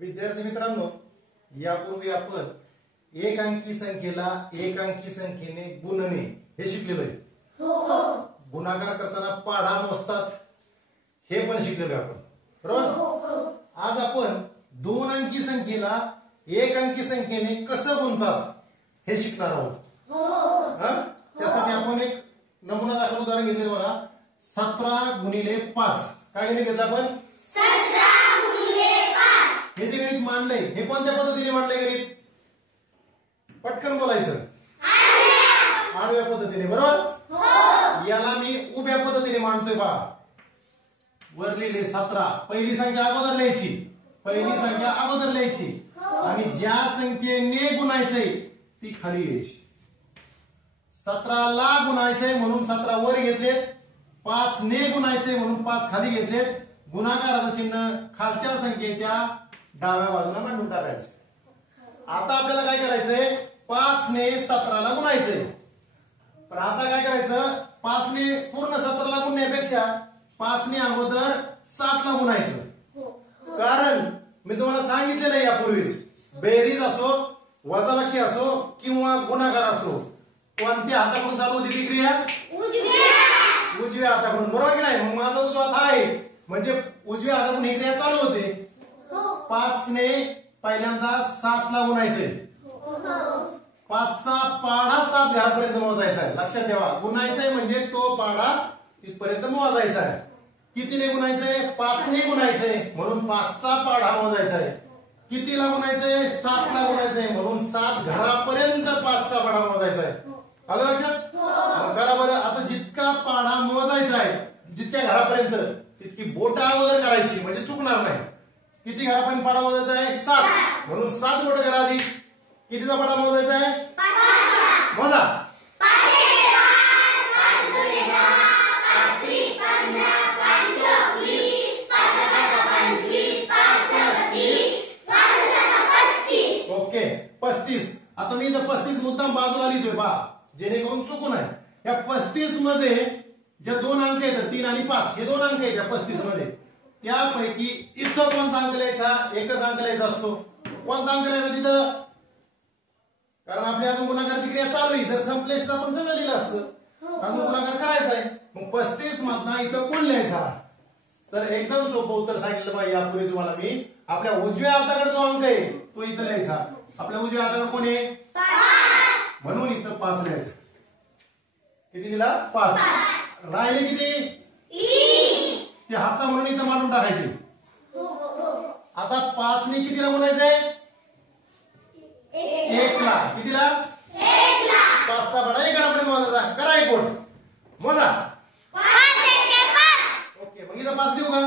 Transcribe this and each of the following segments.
विद्यार्थी मित्रांनो, यापूर्वी आपण एक अंकी संख्येला एक अंकी संख्येने गुणणे हे शिकलेलो आहे. गुणाकार करताना पाढा मोजतात हे पण शिकलेलो आहे आपण, बरोबर. आज आपण दोन अंकी संख्येला एक अंकी संख्येने कसं गुणतात हे शिकणार आहोत. त्यासाठी आपण एक नमुना दाखल उदाहरण घेतले बघा. 17 गुणिले 5 काय गणित घेतलं आपण? 17 गुणिले 5. हे जे गणित मांडलंय हे कोणत्या पद्धतीने मांडलंय गणित? पटकन बोलायचं. आडव्या पद्धतीने, बरोबर. याला मी उभ्या पद्धतीने मांडतोय बघा. वर लिहिले 17, पहिली संख्या अगोदर लिहायची आणि ज्या संख्येने गुणायचंय ती खाली यायची. 17 ला गुणायचंय म्हणून 17 वर घेतलेत, 5 ने गुणायचंय म्हणून 5 खाली घेतलेत. गुणाकाराचं चिन्ह खालच्या संख्येच्या डाव्या बाजूला मांडून टाकायचं. आता आपल्याला काय करायचंय? 5 ने 17 ला गुणायचंय. पण आता काय करायचं? 5 ने पूर्ण 17 ला गुणण्यापेक्षा 5 ने अगोदर 7 ला गुणायचं. कारण मी तुम्हाला सांगितलेलं आहे यापूर्वीच, बेरीज असो, वजाबाकी असो किंवा गुणाकार असो, कोणत्या हाताकडून चालू होती ती क्रिया? उजव्या हाताकडून, बरोबर की नाही? मग माझा उजवा हात आहे म्हणजे उजव्या हाताकडून ही क्रिया चालू होते. 5 ने पहिल्यांदा 7 ला गुणायचंय. 5 चा पाढा 7 घरापर्यंत मोजायचा आहे. लक्षात ठेवा, गुणायचंय म्हणजे तो पाढा तिथपर्यंत मोजायचा आहे. कितीने गुणायचंय? 5 ने गुणायचंय म्हणून 5 चा पाढा मोजायचा आहे. कितीला गुणायचंय? 7 ला गुणायचंय म्हणून 7 घरापर्यंत 5 चा पाढा मोजायचा आहे. आलं लक्षात? करा बरं. आता जितका पाढा मोजायचा आहे, जितक्या घरापर्यंत, तितकी बोट अगोदर करायची म्हणजे चुकणार नाही. किती घरापर्यंत पाढा मोजायचा आहे? 7 म्हणून 7 बोट करा आधी. कितीचा पाढा मोजायचा आहे? मोजा. 35. आता मी इथं 35 मुद्दाम बाजूला लिहितोय बा, जेणेकरून चुकू नये. या 35 मध्ये ज्या दोन अंक आहेत 3 आणि 5, हे दोन अंक आहेत या 35 मध्ये. त्यापैकी इथं कोणता अंक लिहायचा? एकच अंक लिहायचा असतो. कोणता अंक लिहायचा तिथं? कारण आपली अजून गुणाकाराची क्रिया चालू आहे. जर संपले तर आपण सगळं लिहिलं असतं. अजून गुणाकार करायचा आहे. मग 35 मधला इथं कोण लिहायचा? तर एकदम सोपं उत्तर सांगितलं पाहिजे यापूर्वी तुम्हाला मी. आपल्या उजव्या हाताकडे जो अंक आहे तो इथं लिहायचा. आपल्या उजव्या हाताकडे कोण आहे? 5. म्हणून इथं 5 लिहायचं. किती लिहिला? 5. राहिले किती? ते हातचा म्हणून इथं मांडून टाकायचे. आता 5 ने कितीला गुणायचंय? 1 ला. कितीला? 1 ला. 5 चा पाढा 1 घरापर्यंत मोजायचा. करा एक बोट. मोजा. 5 ओके. मग इथं 5 लिहू का?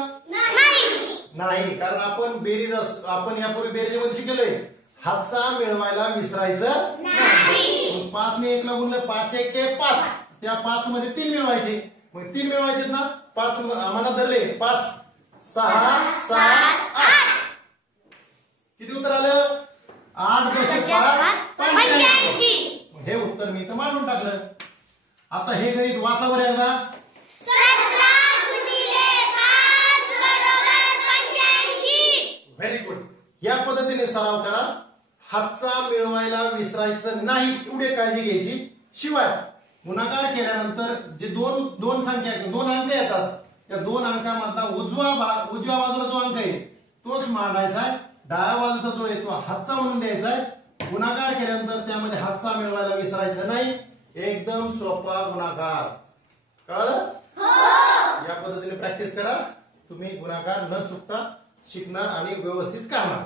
नाही, कारण आपण बेरीज आपण यापूर्वी बेरीजमध्ये शिकलोय. हातचा मिळवायला विसरायचं नाही. 5 ने 1 ला गुणलं, 5 1 ते 5. त्या 5 मध्ये 3 मिळवायचे. मग 3 मिळवायचे ना. 5 आम्हाला धरले. 5 6 7 8. किती उत्तर आलं? 8 × 5 85. हे उत्तर मी इथं मांडून टाकलं. आता हे गणित वाचा बरं एकदा. 17 गुणिले 5 बरोबर 85. Very good. या पद्धतीने सराव करा. हातचा मिळवायला विसरायचं नाही, एवढी काळजी घ्यायची. शिवाय गुणाकार केल्यानंतर जे दोन संख्या दोन अंक येतात, त्या दोन अंकामधला उजव्या बाजूला जो अंक आहे तोच मांडायचा आहे. डाव्या बाजूचा जो आहे तो हातचा म्हणून द्यायचा आहे. गुणाकार केल्यानंतर त्यामध्ये हातचा मिळवायला विसरायचं नाही. एकदम सोपा गुणाकार. कळलं? या पद्धतीने प्रॅक्टिस करा. तुम्ही गुणाकार न चुकता शिकणार आणि व्यवस्थित करणार.